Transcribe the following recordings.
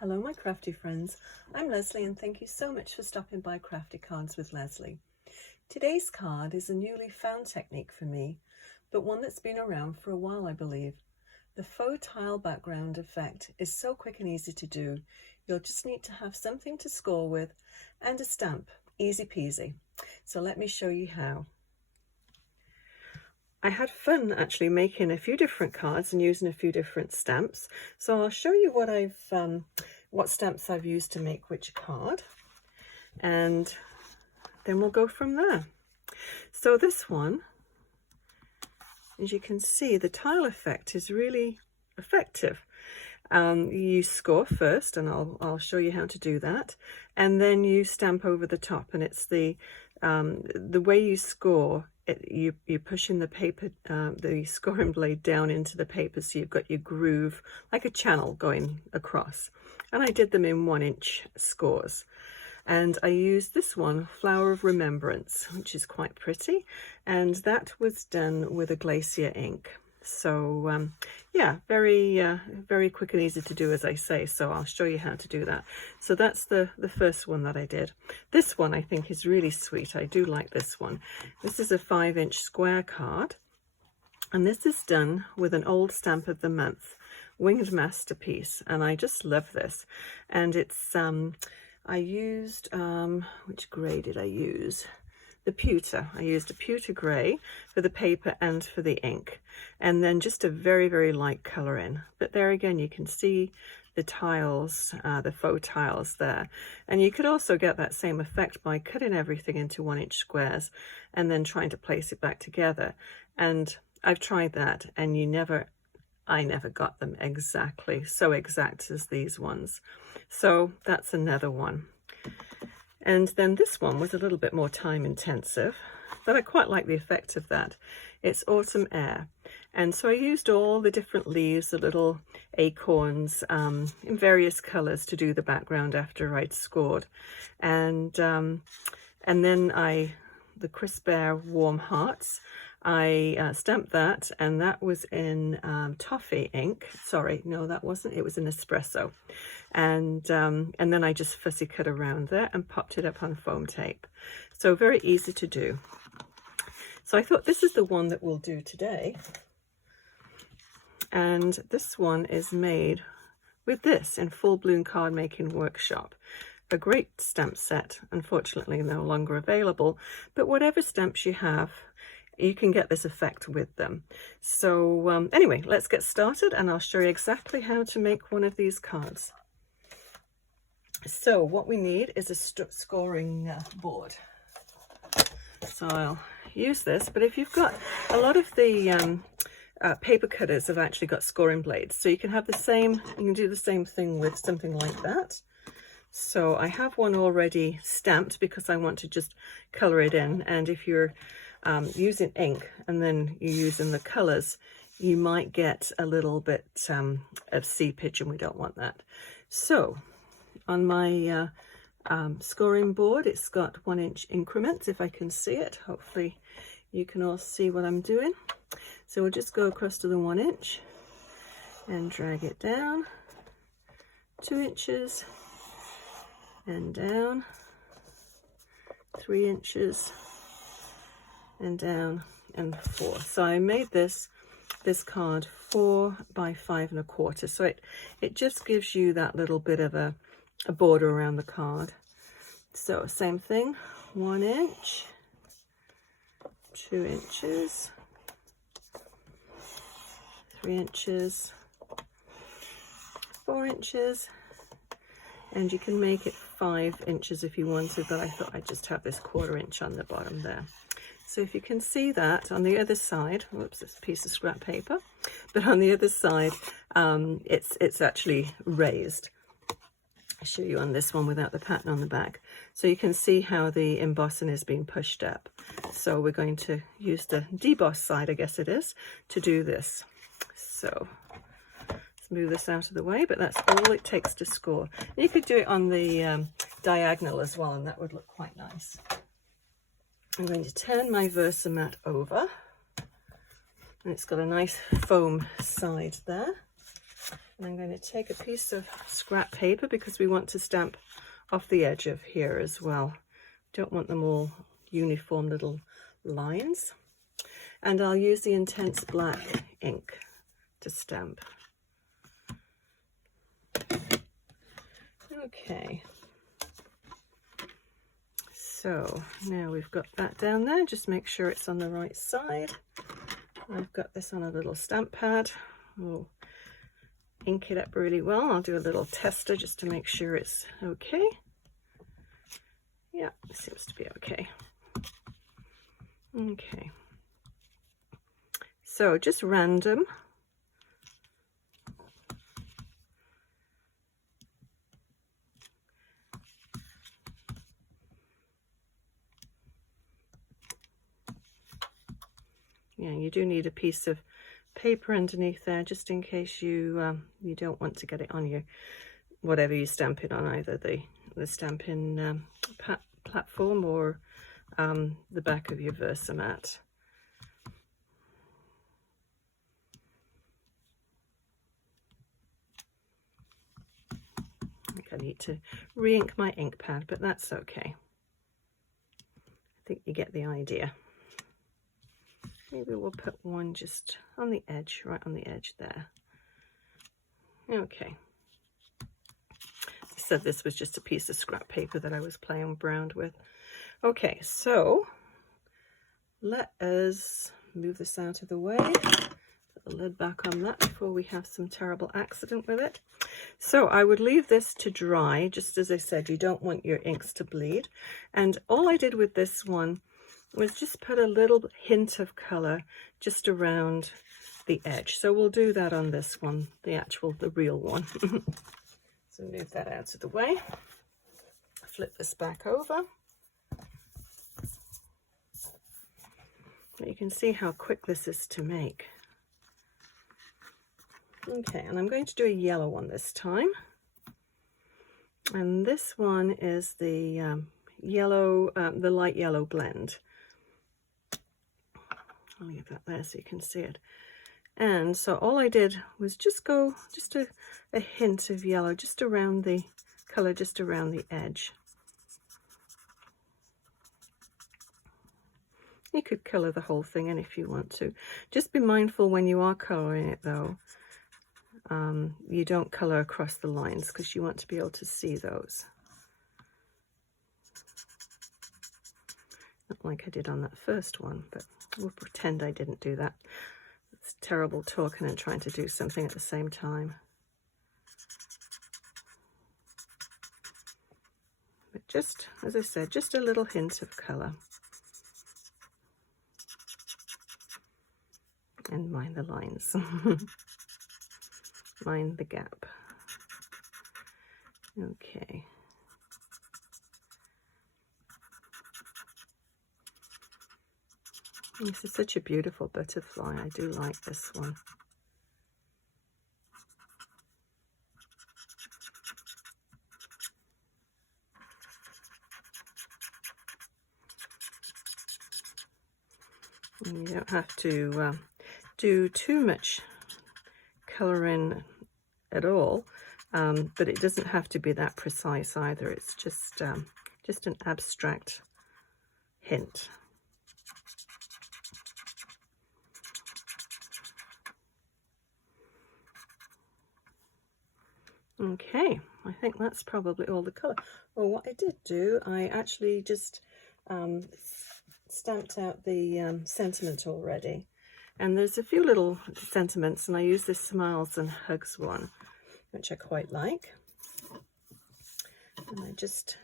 Hello my crafty friends, I'm Leslie and thank you so much for stopping by Crafty Cards with Leslie. Today's card is a newly found technique for me, but one that's been around for a while I believe. The faux tile background effect is so quick and easy to do. You'll just need to have something to score with and a stamp, easy peasy. So let me show you how. I had fun actually making a few different cards and using a few different stamps. So I'll show you what stamps I've used to make which card, and then we'll go from there. So this one, as you can see, the tile effect is really effective. You score first, and I'll show you how to do that, and then you stamp over the top, and it's the way you score. You're pushing the paper, the scoring blade down into the paper, so you've got your groove like a channel going across. And I did them in 1-inch scores. And I used this one, Flower of Remembrance, which is quite pretty. And that was done with a glacier ink. So yeah, very quick and easy to do, as I say. So I'll show you how to do that. So that's the first one that I did. This one I think is really sweet. I do like this one. This is a 5-inch square card, and this is done with an old stamp of the month, Winged Masterpiece, and I just love this. And it's I used which grey did I use? The pewter. I used a pewter grey for the paper and for the ink, and then just a very light colour in. But there again you can see the tiles, the faux tiles there, and you could also get that same effect by cutting everything into 1-inch squares and then trying to place it back together. And I've tried that, and I never got them exactly so exact as these ones. So that's another one. And then this one was a little bit more time intensive, but I quite like the effect of that. It's Autumn Air. And so I used all the different leaves, the little acorns in various colours to do the background after I'd scored. And then the Crisp Air Warm Hearts, I stamped that, and that was in toffee ink. Sorry, no, that wasn't. It was an espresso. And then I just fussy cut around there and popped it up on foam tape. So very easy to do. So I thought this is the one that we'll do today. And this one is made with this in Full Bloom Card Making Workshop. A great stamp set, unfortunately no longer available, but whatever stamps you have, you can get this effect with them. So anyway, let's get started, and I'll show you exactly how to make one of these cards. So what we need is a scoring board. So I'll use this, but if you've got a lot of the paper cutters have actually got scoring blades, so you can have the same, you can do the same thing with something like that. So I have one already stamped because I want to just color it in, and if you're using ink and then you're using the colors, you might get a little bit of seepage, and we don't want that. So on my scoring board, it's got 1-inch increments, if I can see it. Hopefully you can all see what I'm doing. So we'll just go across to the 1-inch and drag it down 2 inches and down 3 inches and down and 4. So I made this card 4 by 5 1/4. So it just gives you that little bit of a border around the card. So same thing, 1 inch, 2 inches, 3 inches, 4 inches, and you can make it 5 inches if you wanted, but I thought I'd just have this 1/4 inch on the bottom there. So if you can see that on the other side, whoops, this piece of scrap paper, but on the other side, it's actually raised. I'll show you on this one without the pattern on the back. So you can see how the embossing is being pushed up. So we're going to use the deboss side, I guess it is, to do this. So let's move this out of the way, but that's all it takes to score. You could do it on the diagonal as well, and that would look quite nice. I'm going to turn my VersaMat over, and it's got a nice foam side there. And I'm going to take a piece of scrap paper because we want to stamp off the edge of here as well. Don't want them all uniform little lines. And I'll use the Intense Black ink to stamp. Okay. So now we've got that down there. Just make sure it's on the right side. I've got this on a little stamp pad. We'll ink it up really well. I'll do a little tester just to make sure it's okay. Yeah, it seems to be okay. Okay. So just random. Yeah, you do need a piece of paper underneath there just in case you you don't want to get it on your whatever you stamp it on, either the stamping platform or the back of your VersaMat. I think I need to re-ink my ink pad, but that's okay. I think you get the idea. Maybe we'll put one just on the edge, right on the edge there. Okay. I said this was just a piece of scrap paper that I was playing around with. Okay, so let us move this out of the way. Put the lid back on that before we have some terrible accident with it. So I would leave this to dry. Just as I said, you don't want your inks to bleed. And all I did with this one was just put a little hint of color just around the edge. So we'll do that on this one, the real one. So move that out of the way. Flip this back over. You can see how quick this is to make. Okay, and I'm going to do a yellow one this time. And this one is the yellow, the light yellow blend. I'll leave that there so you can see it. And so all I did was just go just a hint of yellow just around the color, just around the edge. You could color the whole thing in if you want to. Just be mindful when you are coloring it though, you don't color across the lines because you want to be able to see those. Not like I did on that first one, but we'll pretend I didn't do that. It's terrible talking and trying to do something at the same time. But just, as I said, just a little hint of color. And mind the lines. Mind the gap. Okay. This is such a beautiful butterfly. I do like this one. And you don't have to do too much colouring at all, but it doesn't have to be that precise either. It's just an abstract hint. Okay, I think that's probably all the colour. Well, what I did do, I actually just stamped out the sentiment already. And there's a few little sentiments, and I use this Smiles and Hugs one, which I quite like. And I just,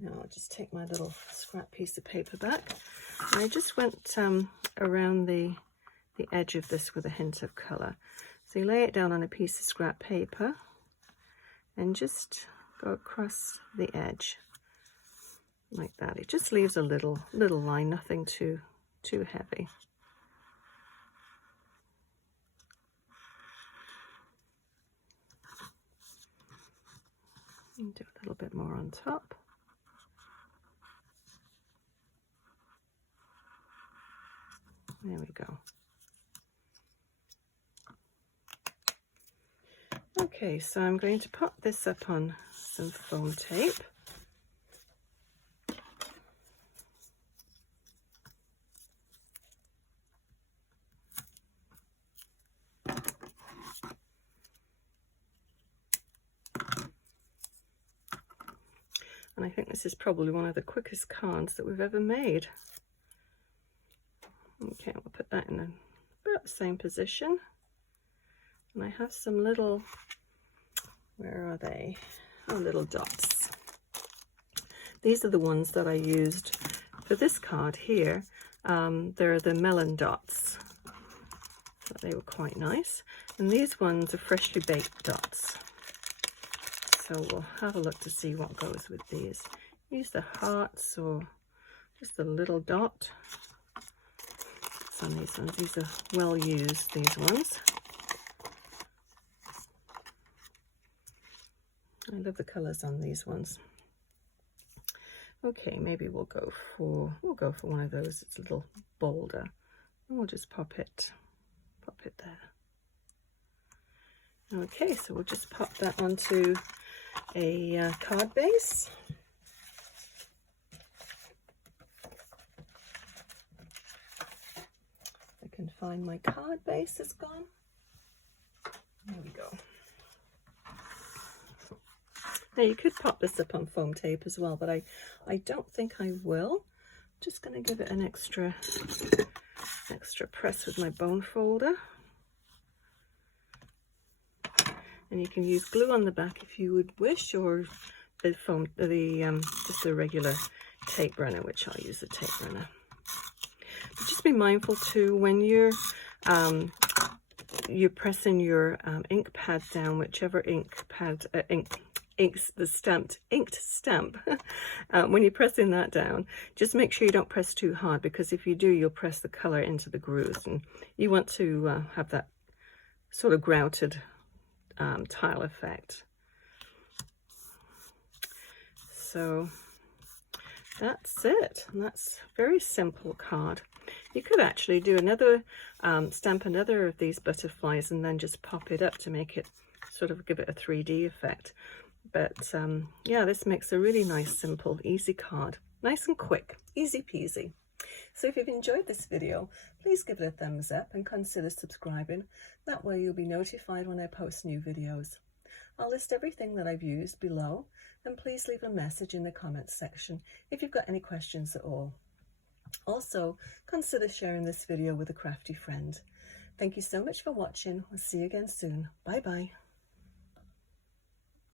now I'll just take my little scrap piece of paper back. And I just went around the edge of this with a hint of colour. So you lay it down on a piece of scrap paper and just go across the edge like that. It just leaves a little line, nothing too heavy. And do a little bit more on top. There we go. Okay, so I'm going to pop this up on some foam tape. And I think this is probably one of the quickest cards that we've ever made. Okay, we'll put that in about the same position. And I have some little, where are they? Oh, little dots. These are the ones that I used for this card here. They're the melon dots. They were quite nice. And these ones are freshly baked dots. So we'll have a look to see what goes with these. Use the hearts or just a little dot. On these ones, these are well used, these ones. I love the colours on these ones. Okay, maybe we'll go for one of those. It's a little bolder. And we'll just pop it there. Okay, so we'll just pop that onto a card base. I can find my card base is gone. There we go. Now you could pop this up on foam tape as well, but I don't think I will. I'm just going to give it an extra press with my bone folder. And you can use glue on the back if you would wish, or the foam, just a regular tape runner, which I'll use a tape runner. But just be mindful too when you're pressing your ink pad down, whichever ink pad inks the inked stamp. When you're pressing that down, just make sure you don't press too hard, because if you do, you'll press the color into the grooves, and you want to have that sort of grouted tile effect. So that's it, and that's a very simple card. You could actually do another stamp another of these butterflies and then just pop it up to make it sort of give it a 3D effect. But yeah, this makes a really nice, simple, easy card. Nice and quick, easy peasy. So if you've enjoyed this video, please give it a thumbs up and consider subscribing. That way you'll be notified when I post new videos. I'll list everything that I've used below, and please leave a message in the comments section if you've got any questions at all. Also, consider sharing this video with a crafty friend. Thank you so much for watching. We'll see you again soon. Bye bye.